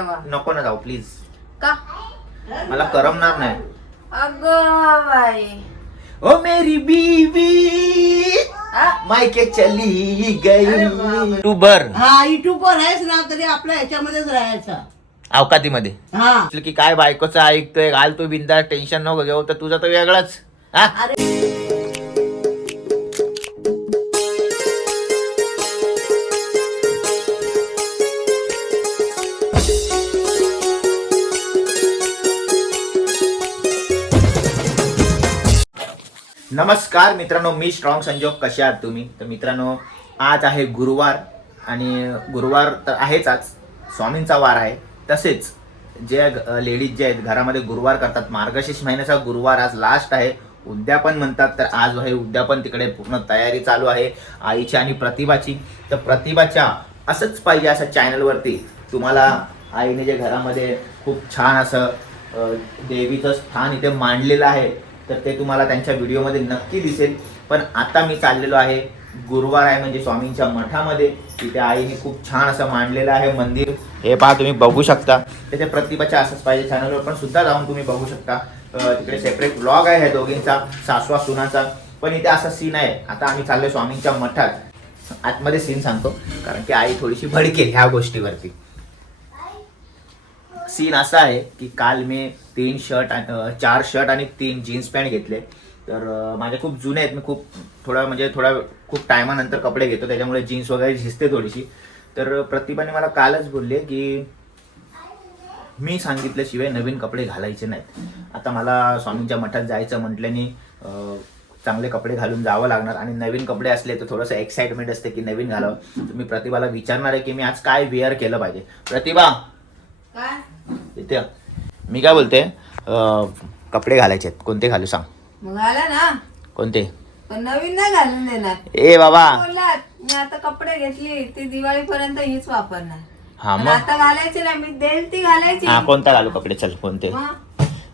नको ना जाऊ प्लीज का? मला करमणार नाही. अग बाई. ओ मेरी बीवी हा? मायके चली अरे गई बापरे. तू बर हा युट्यूब वर आहेस ना तरी आपल्या ह्याच्यामध्येच राहायचं. अवकातीमध्ये. हा. की काय बायकोचं ऐकतोय घाल तू बिंदा टेन्शन नको घेऊ तर तुझं तर वेगळंच. हा? नमस्कार मित्रांनो मी स्ट्रॉंग संजोग. कसे आहात तुम्ही? तर मित्रांनो आज आहे गुरुवार आणि गुरुवार तर आहेच आज. स्वामींचा वार आहे. तसेच जे लेडीज जे आहेत घरामध्ये गुरुवार करतात. मार्गशीर्ष महिन्याचा गुरुवार आज लास्ट आहे. उद्यापन म्हणतात तर आज आहे उद्यापन. तिकडे पूर्ण तयारी चालू आहे आईची आणि प्रतिभाची. तर प्रतिभाच्या असंच पाहिजे असं चॅनलवरती तुम्हाला आईने जे घरामध्ये खूप छान असं देवीचं स्थान इथे मांडलेलं आहे. तर ते तुम्हाला त्यांच्या व्हिडिओमध्ये नक्की दिसेल. पण आता मी चाललेलो आहे गुरुवार आहे म्हणजे स्वामींच्या मठामध्ये. तिथे आईने खूप छान असं मांडलेलं आहे मंदिर. हे पहा तुम्ही बघू शकता. त्याच्या प्रतिभाच्या असंच पाहिजे चॅनलवर पण सुद्धा जाऊन तुम्ही बघू शकता. तिकडे सेपरेट ब्लॉग आहे ह्या दोघींचा सासवा सुनाचा. पण इथे असा सीन आहे. आता आम्ही चाललोय स्वामींच्या मठात. आतमध्ये सीन सांगतो. कारण की आई थोडीशी भडकेल ह्या गोष्टीवरती. सीन असा आहे की काल मी तीन शर्ट चार शर्ट आणि तीन जीन्स पॅन्ट घेतले. तर माझे खूप जुने आहेत. मी खूप थोडा म्हणजे थोडा खूप टायमानंतर कपडे घेतो. त्याच्यामुळे जीन्स वगैरे झिजते थोडीशी. तर प्रतिभाने मला कालच बोलले की मी सांगितल्याशिवाय नवीन कपडे घालायचे नाहीत. आता मला स्वामींच्या मठात जायचं म्हटल्याने चांगले कपडे घालून जावं लागणार आणि नवीन कपडे असले तर थोडंसं एक्साइटमेंट असते की नवीन घालावं. तर मी प्रतिभाला विचारणार आहे की मी आज काय वेअर केलं पाहिजे. प्रतिभा! इथे मी काय बोलते? अं, कपडे घालायचे आहेत. कोणते घालू सांग? मग आला ना. कोणते? पण नवीन नाही घालून देणार. ए बाबा. बोललात मी आता कपडे घेतली ती दिवाळीपर्यंत हीच वापरणार. हा पण मग? आता घालायची नाही मी देईल ती घालायची. हा कोणता घालू कपडे? चल कोणते? मग?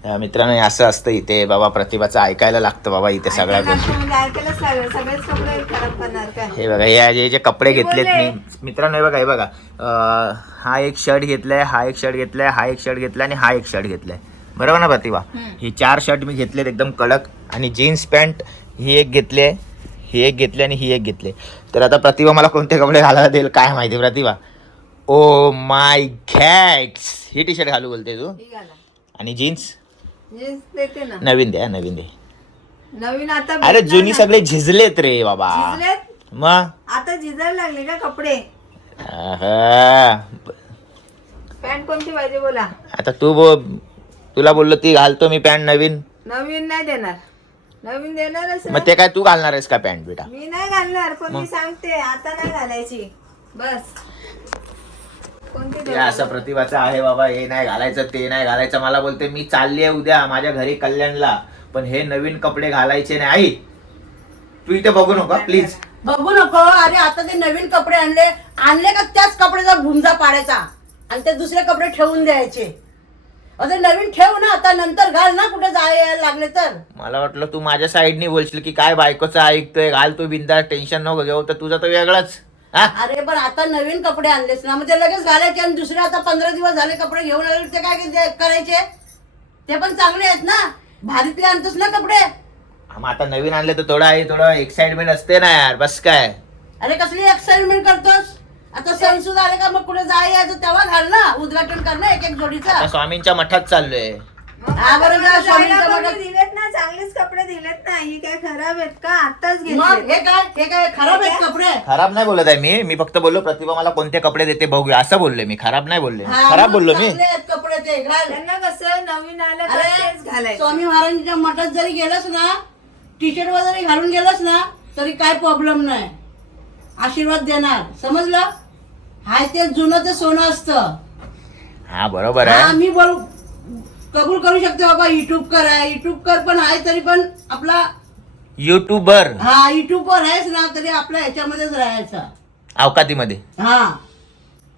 मित्रांनो असं असतं इथे. बाबा प्रतिभाचं ऐकायला लागतं बाबा इथे सगळ्या गोष्टी. म्हणजे हे बघा हे जे कपडे घेतलेत. मी. मित्रांनो हे बघा हे बघा. हा एक शर्ट घेतलाय हा एक शर्ट घेतलाय हा एक शर्ट घेतलाय आणि हा एक शर्ट घेतलाय. बरोबर ना प्रतिभा. हे चार शर्ट मी घेतलेत एकदम कडक आणि जीन्स पॅन्ट ही एक घेतली ही एक घेतली आणि ही एक घेतली तर आता प्रतिभा मला कोणते कपडे घालायला देईल काय माहिती प्रतिभा? Oh my घॅट्स he T shirt घालू बोलते तू. आणि जीन्स? देते ना. नवीन दे हा, नवीन दे. नवीन आता अरे भेटणार जुनी ना. सगळे झिजलेत रे बाबा. झिजलेत? मग? आता झिजायला लागले का कपडे. पॅन्ट कोणती पाहिजे बोला. आता तू बो तुला बोललो ती घालतो मी पॅन्ट नवीन. नवीन नाही देणार. नवीन देणारच. मग ते काय तू घालणार आहेस का पॅन्ट बेटा? मी नाही घालणार पण मी सांगते आता नाही घालायची. बस. हे? असं प्रतिभाचं आहे बाबा हे नाही घालायचं ते नाही घालायचं. मला बोलते मी चालली आहे उद्या माझ्या घरी कल्याणला पण हे नवीन कपडे घालायचे नाही. आई तू इथे बघू नका प्लीज बघू नको. अरे आता ते नवीन कपडे आणले. आणले का त्याच कपड्याचा भुंजा पाडायचा? आणि ते दुसरे कपडे ठेवून द्यायचे. अरे नवीन ठेव ना आता नंतर घाल ना कुठे जायला लागले तर. मला वाटलं तू माझ्या साईडनी बोलशील की काय बायकोचं ऐकतोय घाल तू बिंदा टेन्शन नको घेऊ तर तुझं तर वेगळंच. हा? अरे पण आता नवीन कपडे आणलेस ना. मग ते लगेच घालायचे आणि दुसरे आता पंधरा दिवस झाले कपडे घेऊन आले. ते काय करायचे? ते पण चांगले आहेत ना. भारीतले आणतोस ना कपडे. हा, मग आता नवीन आणलं तर थोडं आहे थोडं एक्साइटमेंट असते ना यार. बस काय. अरे कसली एक्साइटमेंट करतोस? आता सण सुद्धा आले का मग कुठे जायचं तेव्हा घाल ना. उद्घाटन कर ना एक एक जोडीचं. आता स्वामींच्या मठात चाललोय. हा, बरं आता जा, जायला स्वामींच्या कपडे मठात. दिलेत ना चांगलेच कपडे दिलेत ना ही काय खराब आहेत का? आताच मग घेतले हे काय हे काय खराब आहेत कपडे? खराब नाही बोलत आहे मी. मी फक्त बोललो प्रतिभा मला कोणते कपडे देते बघूया असं बोलले मी. खराब नाही बोलले. हा, खराब मग बोललो मी. चांगले आहेत कपडे ते घाल त्यांना कसं नवीन आलं तर अरे तेच घालायचं. स्वामी महाराजांच्या मठात जरी गेलंस ना टी शर्ट वगैरे घालून गेलंस ना तरी काय प्रॉब्लेम नाही. आशीर्वाद देणार. समजलं? हाय ते जुनं ते सोनं असतं. हा बरोबर हा आहे मी बोल कबूल करू शकते बाबा युट्यूब कर आहे. युट्यूब कर पण आहे तरी पण आपला युट्यूबर हा युट्यूब वर आहेस ना तरी आपल्या ह्याच्यामध्येच राहायचं. अवकातीमध्ये. हा.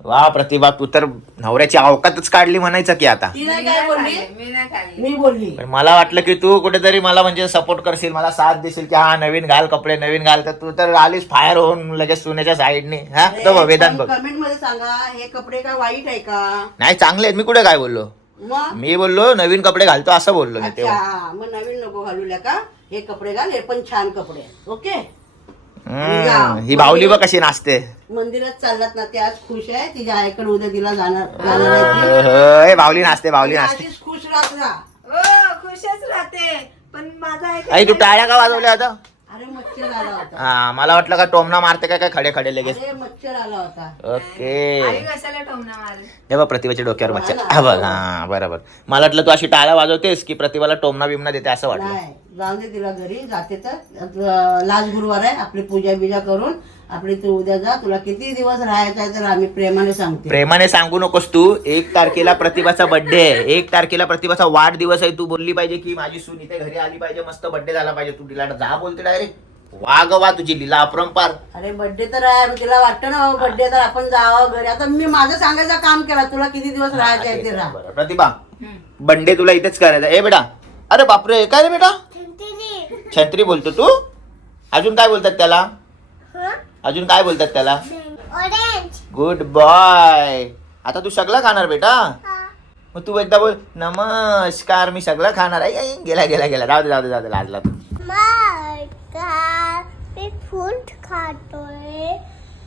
वा प्रतिभा तू तर नवऱ्याची अवकातच काढली म्हणायचं की आता. ती मी नाही काय नाही बोलली खाल्ली, मी नाही खाल्ली. मी बोलली. पण मला वाटलं की तू कुठेतरी मला म्हणजे सपोर्ट करशील मला साथ देशील की हा नवीन घाल कपडे नवीन घाल. तर तू तर आलीस फायर होऊन लगेच सुनेच्या साईडने हा तो बघ, वेदांत बघ. कमेंटमध्ये सांगा हे कपडे काय वाईट आहे का? नाही चांगले आहेत. मी कुठे काय बोललो? मी बोललो नवीन कपडे घालतो असं बोललो मी तेव्हा. अच्छा मग नवीन नको घालूया का? हे कपडे घाल हे पण छान कपडे आहेत. ओके? हम्म, ही बावली बघ कशी नाचते. मंदिरात चाललात ना ते आज खुश आहे तिच्या आईकडे उद्या तिला जाणार जाणार आहे ती. होय, बावली नाचते बावली ती नाचते. खुश राहत राहा हो खुशच राहते. पण माझा आई तू. टाळ्या का वाजवल्या आता? मच्छर आला होता. हा मला वाटलं का टोमना मारते काय काय खडे खडे लगेच. अरे मच्छर आला होता. ओके. कशाला टोमना हे बघ प्रतिभाच्या डोक्यावर मच्छर. हा बघ हा बरोबर. मला वाटलं तू अशी टाळ्या वाजवतेस की प्रतिभाला टोमना बिमना देते असं वाटलं. नाही जाऊन दे तिला घरी जाते तर. अं, लास्ट गुरुवार आहे आपली पूजा बिजा करून आपली तू उद्या जा तुला किती दिवस राहायचं आहे तर आम्ही प्रेमाने सांगते. प्रेमाने सांगू नकोस तू. एक तारखेला प्रतिभाचा बर्थडे आहे. एक तारखेला प्रतिभाचा वाढदिवस आहे. तू बोलली पाहिजे की माझी सून इथे घरी आली पाहिजे. मस्त बर्थडे झाला पाहिजे. तू तिला जा बोलते डायरेक्ट वा ग वा तुझी लीला अपरंपार. अरे बर्थडे तर आहे मग तिला वाटतं ना बर्थडे तर आपण जावं घरी. आता मी माझं सांगायचं काम केलं तुला किती दिवस राहायचं आहे ते राहा बरं. प्रतिभा बर्थडे तुला इथेच करायचा ए बेटा. अरे बापरे काय रे बेटा? छत्री. बोलतो तू? अजून काय बोलतात त्याला? अजून काय बोलतात त्याला? गुड बॉय आता तू सगळं खाणार बेटा? मग तू एकदा बोल नमस्कार मी सगळं खाणार आहे. गेला गेला गेला. जाऊ दे जाऊ दे जाऊ दे लाजला तू का मी फूल खातोय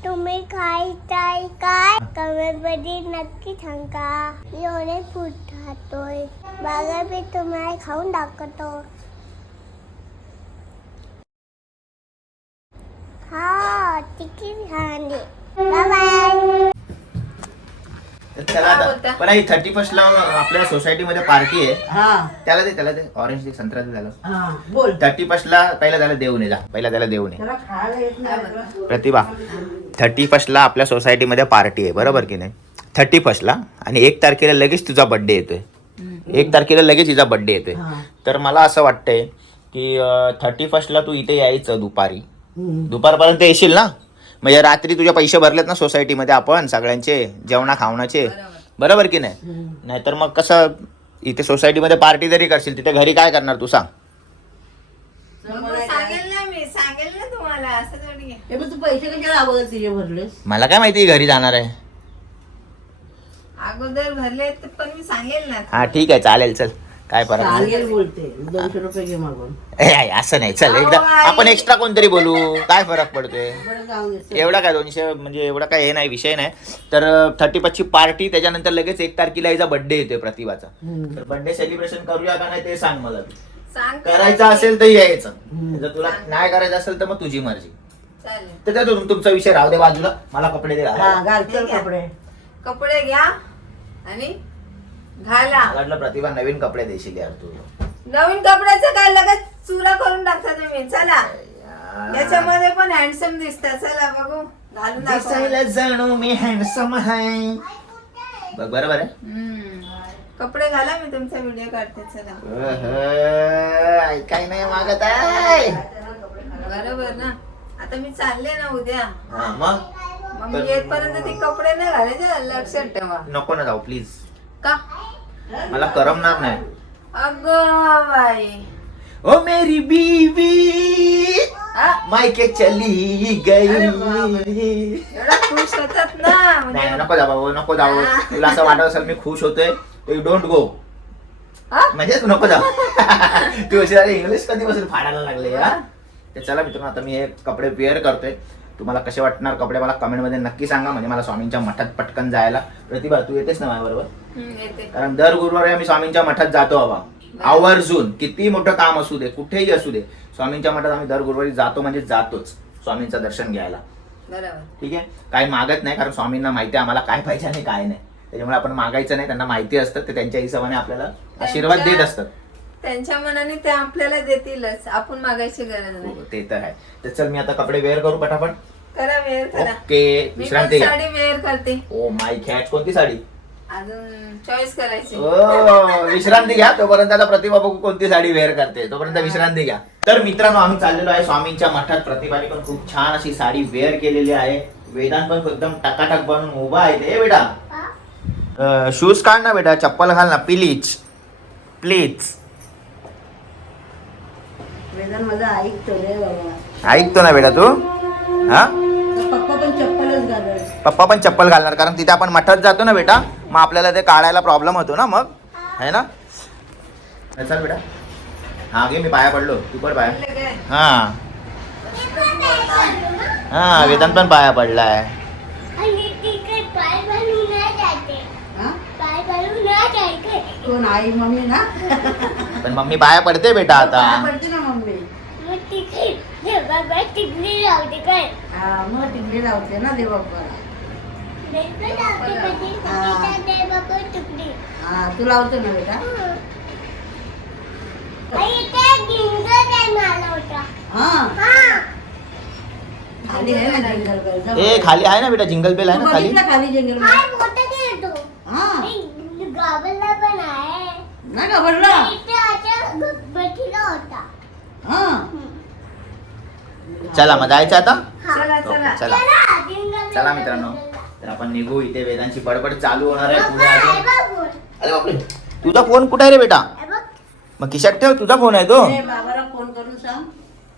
तुम्ही खायचाय काय? कमेंटमध्ये नक्की सांगा। मी एवढे फूड खातोय बघा मी तुम्हाला खाऊन दाखवतो. हा तिकीट खाणे बाय पण आई थर्टी फर्स्ट ला आपल्या सोसायटी मध्ये पार्टी आहे. हा. त्याला दे त्याला दे. ऑरेंज दे संत्रा दे त्याला हा बोल. थर्टी फर्स्ट ला पहिला त्याला देऊन ये जा पहिला त्याला देऊन ये त्याला खायला येत नाही. प्रतिभा थर्टी फर्स्टला आपल्या सोसायटीमध्ये पार्टी आहे. बरोबर की नाही? थर्टी फर्स्टला आणि एक तारखेला लगेच तुझा बड्डे येतोय. एक तारखेला लगेच तिचा बड्डे येतोय. हा. तर मला असं वाटतंय की थर्टी फर्स्टला तू इथे यायचं दुपारी. दुपारपर्यंत येशील ना? म्हणजे रात्री तुझे पैसे भरलेत ना सोसायटीमध्ये आपण सगळ्यांचे जेवणा खावणाचे. बरोबर. की नाही. नाहीतर मग कसं इथे सोसायटीमध्ये पार्टी जरी करशील तिथे घरी काय करणार तू सांग? मग सांगेल ना मी सांगेल ना तुम्हाला असं थोडी. आहे. हे मग तू पैसे कशाला अगोदर तिचे भरलेस? मला काय माहिती घरी जाणार आहे? अगोदर भरले पण मी सांगेल ना. हा ठीक आहे चालेल चल. काय फरक. चालेल बोलते. दोनशे रुपये घे मागून. ए, आई, असं नाही. चल एकदा. आपण एक्स्ट्रा कोणतरी बोलू? काय फरक पडतोय? बरं दे. एवढा काय दोनशे? म्हणजे एवढा काय हे नाही विषय नाही. तर थर्टी ची पार्टी त्याच्यानंतर लगेच एक तारखेला हिचा बर्थडे येतोय प्रतिभाचा. तर बर्थडे सेलिब्रेशन करूया का नाही ते सांग मला. तू. करायचं असेल तर यायचं. जर तुला नाही करायचं असेल तर मग तुझी मर्जी. चालेल. तर त्या तुम- तुमचा विषय राहू दे बाजूला. मला कपडे दे हा. कपडे. कपडे घ्या आणि घाला. वाटलं प्रतिभा नवीन कपडे देशील यार तू. नवीन कपड्याचं काय लगेच चुरा करून टाकता तुम्ही? चला. याच्यामध्ये पण हँडसम दिसतात. चला बघू. घालून दाखवा. दिसायला जणू मी हँडसम आहे. बघ बरोबर आहे हम्म. कपडे घाला मी तुमचा व्हिडिओ काढते. चला. अहं, ऐकाय नाही मागत आहे. बरोबर ना. आता मी चालले ना उद्या. हा, मग? मग मी येतपर्यंत ते कपडे नाही घालायचे. लक्षात ठेवा. नको ना जाऊ प्लीज का? मला करमणार नाही अगं बाई ओ मेरी बीवी? मायके चली गई अरे. एवढा खुश होतात ना नाही म्हणजे नको जाऊ नको जाऊ. तुला असं वाटत असेल मी खुश होतोय यू डोंट गो हा? म्हणजे तू नको जाऊ तू अशी इंग्लिश कधीपासून फाडायला लागले हा तर चला मित्रांनो आता मी हे कपडे वेअर करतोय तुम्हाला कसे वाटणार कपडे मला कमेंटमध्ये नक्की सांगा. म्हणजे मला स्वामींच्या मठात पटकन जायला. प्रतिभा तू येतेस ना माझ्याबरोबर? कारण दर गुरुवारी आम्ही स्वामींच्या मठात जातो बाबा. आवर्जून. किती मोठं काम असू दे कुठेही असू दे स्वामींच्या मठात आम्ही दर गुरुवारी जातो म्हणजे जातोच स्वामींचं दर्शन घ्यायला. ठीक आहे? काही मागत नाही कारण स्वामींना माहिती आहे आम्हाला काय पाहिजे आणि काय नाही. त्याच्यामुळे आपण मागायचं नाही त्यांना माहिती असतं ते त्यांच्या हिशोबाने आपल्याला आशीर्वाद देत असतात. त्यांच्या मनाने ते आपल्याला देतीलच. आपण मागायची गरज नाही. हो, ते तर आहे. तर चल मी आता कपडे वेअर करू पटापट. करा वेअर करा. ओके मी पण विश्रांती घ्या. साडी वेअर करते. ओ माय कॅट कोणती साडी? अजून चॉईस करायची. ओ विश्रांती घ्या. तोपर्यंत आता प्रतिभा बघू कोणती साडी वेअर करते. तोपर्यंत विश्रांती घ्या. तर मित्रांनो आम्ही चाललेलो आहे स्वामींच्या मठात. प्रतिभाने पण खूप छान अशी साडी वेअर केलेली आहे. वेदांत पण एकदम टकाटक बनून उभा आहे. ते बेटा? शूज काढ ना बेटा. चप्पल घाल ना. प्लीज प्लीज वेदन माझं ऐकतो रे बाबा. ऐकतो ना बेटा तू? हा? पप्पा पण चप्पलच घालत पप्पा पण चप्पल घालणार कारण तिथे आपण मठात जातो ना बेटा मग आपल्याला ते काढायला प्रॉब्लेम होतो ना मग. आहे ना? चल बेटा. हा घे मी पाया पडलो. तू पण पाया? हा. हा वेदांत पण पाया पडलाय. हा? पण मम्मी पाया पडते बेटा आता पाया पडते ना मम्मी मग तिकडे बाबा तिकडे लावते काय? हा मग तिकडे लावते ना लावते कधी हा. हा तू लावतो ना बेटा. हा. हा. खाली आहे ना जंगल बेल. ए खाली आहे ना बेटा जिंगल बेल आहे ना खाली? जंगल हा. गावाला पण आहे. बटीला होता. हा. चला मग जायचं आता? चला चला. मित्रांनो. तर आपण निघू. इथे वेदांची बडबड चालू होणार आहे पुढे अजून. अरे बापरे तुझा फोन कुठे आहे रे बेटा? हे. मग खिशात ठेव तुझा फोन आहे तो.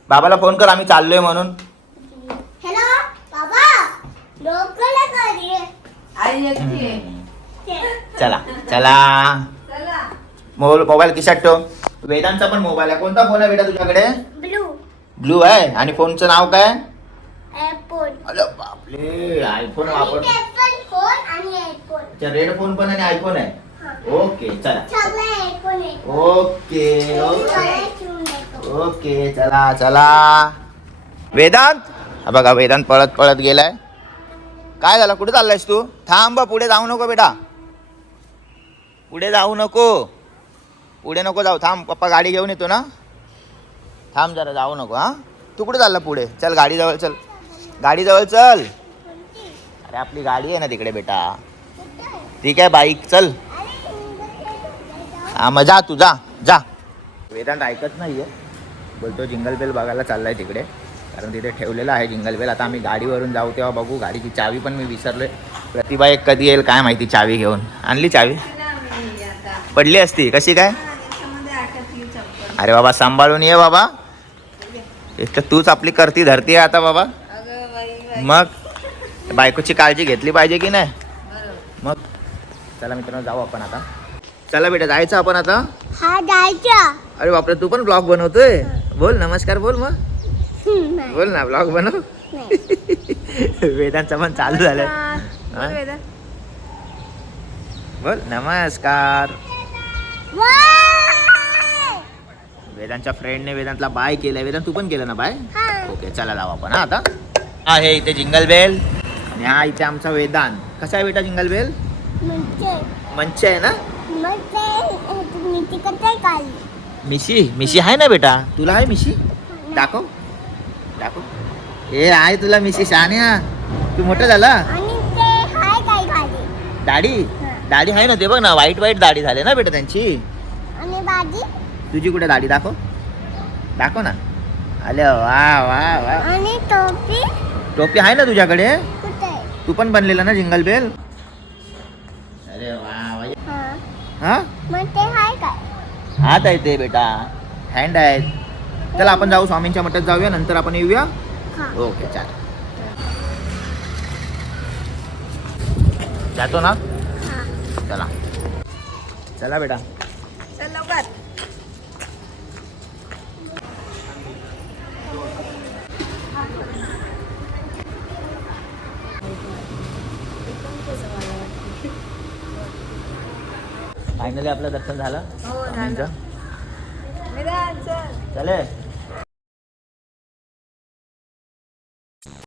बाबाला फोन कर आम्ही चाललोय म्हणून. चला चला. चला. मोबाईल मोबाईल खिशात ठेव. वेदांचा पण मोबाईल आहे. कोणता फोन आहे बेटा तुझ्याकडे? ब्लू आहे आणि फोनचं नाव काय? अरे बापरे आयफोन वापर रेड फोन पण आणि आयफोन आहे. ओके चला. Okay okay. ओके चला चला. वेदांत? बघा वेदांत पळत पळत गेलाय. काय झालं? कुठे चाललायस तू? थांब बा, पुढे जाऊ नको बेटा. पुढे जाऊ नको. पुढे नको जाऊ. थांब पप्पा गाडी घेऊन येतो ना. थांब जरा जाऊ नको हा? तू कुठे चालला पुढे? चल गाडी जवळ चल. गाडी जवळ चल. अरे आपली गाडी आहे ना तिकडे बेटा. ठीक आहे बाईक चल. हा मग जा तू जा जा. वेदांत ऐकत नाहीये. बोलतो जिंगल बेल बघायला चाललाय तिकडे. कारण तिथे ठेवलेलं आहे जिंगल बेल. आता आम्ही गाडीवरून जाऊ तेव्हा बघू. गाडीची चावी पण मी विसरलोय. प्रतिभा एक कधी येईल काय माहिती चावी घेऊन. आणली चावी? पडली असती. कशी काय? अरे बाबा सांभाळून ये बाबा. एक तर तूच आपली करती धरती आहे आता बाबा. अगं बाई बाई. मग? बायकोची काळजी घेतली पाहिजे की नाही? बरोबर. मग? चला मित्रांनो जाऊ आपण आता. चला बेटा जायचं आपण आता? हा जायचं. अरे बापरे तू पण ब्लॉग बनवतोय? बोल नमस्कार बोल मग. बोल ना ब्लॉग बनव. वेदांचा पण चालू झालाय. बोल नमस्कार! वेदांच्या फ्रेंडने वेदांतला बाय केलाय. वेदांत तू पण केलं ना बाय हा. ओके चला जाऊ आपण हा आता. हा हे इथे जिंगल बेल. आणि हा इथे आमचा वेदांत. कसा आहे बेटा जिंगल बेल? मंच आहे. ना? मिशी मिशी आहे ना बेटा? तुला आहे मिशी? दाखव. दाखव. ए आहे तुला मिशी शान्या. तू मोठं झाला? आणि ते हाय काय काढली दाढी? दाढी आहे ना ते बघ ना वाईट वाईट दाढी झाली ना बेटा त्यांची. आणि बाजी? तुझी कुठे दाढी दाखव. दाखव ना. अरे वा वा वा. आणि टोपी? टोपी आहे ना तुझ्याकडे? तू पण बनलेला ना जिंगल बेल? अरे वा हा. हा? हात आहे ते बेटा. हँड आहेत. चला आपण जाऊ स्वामींच्या मठात जाऊया नंतर आपण येऊया. ओके चाल जातो ना? चला. चला बेटा. चल लवकर. फायनली आपलं दर्शन झालं. हो स्वामींचं चले.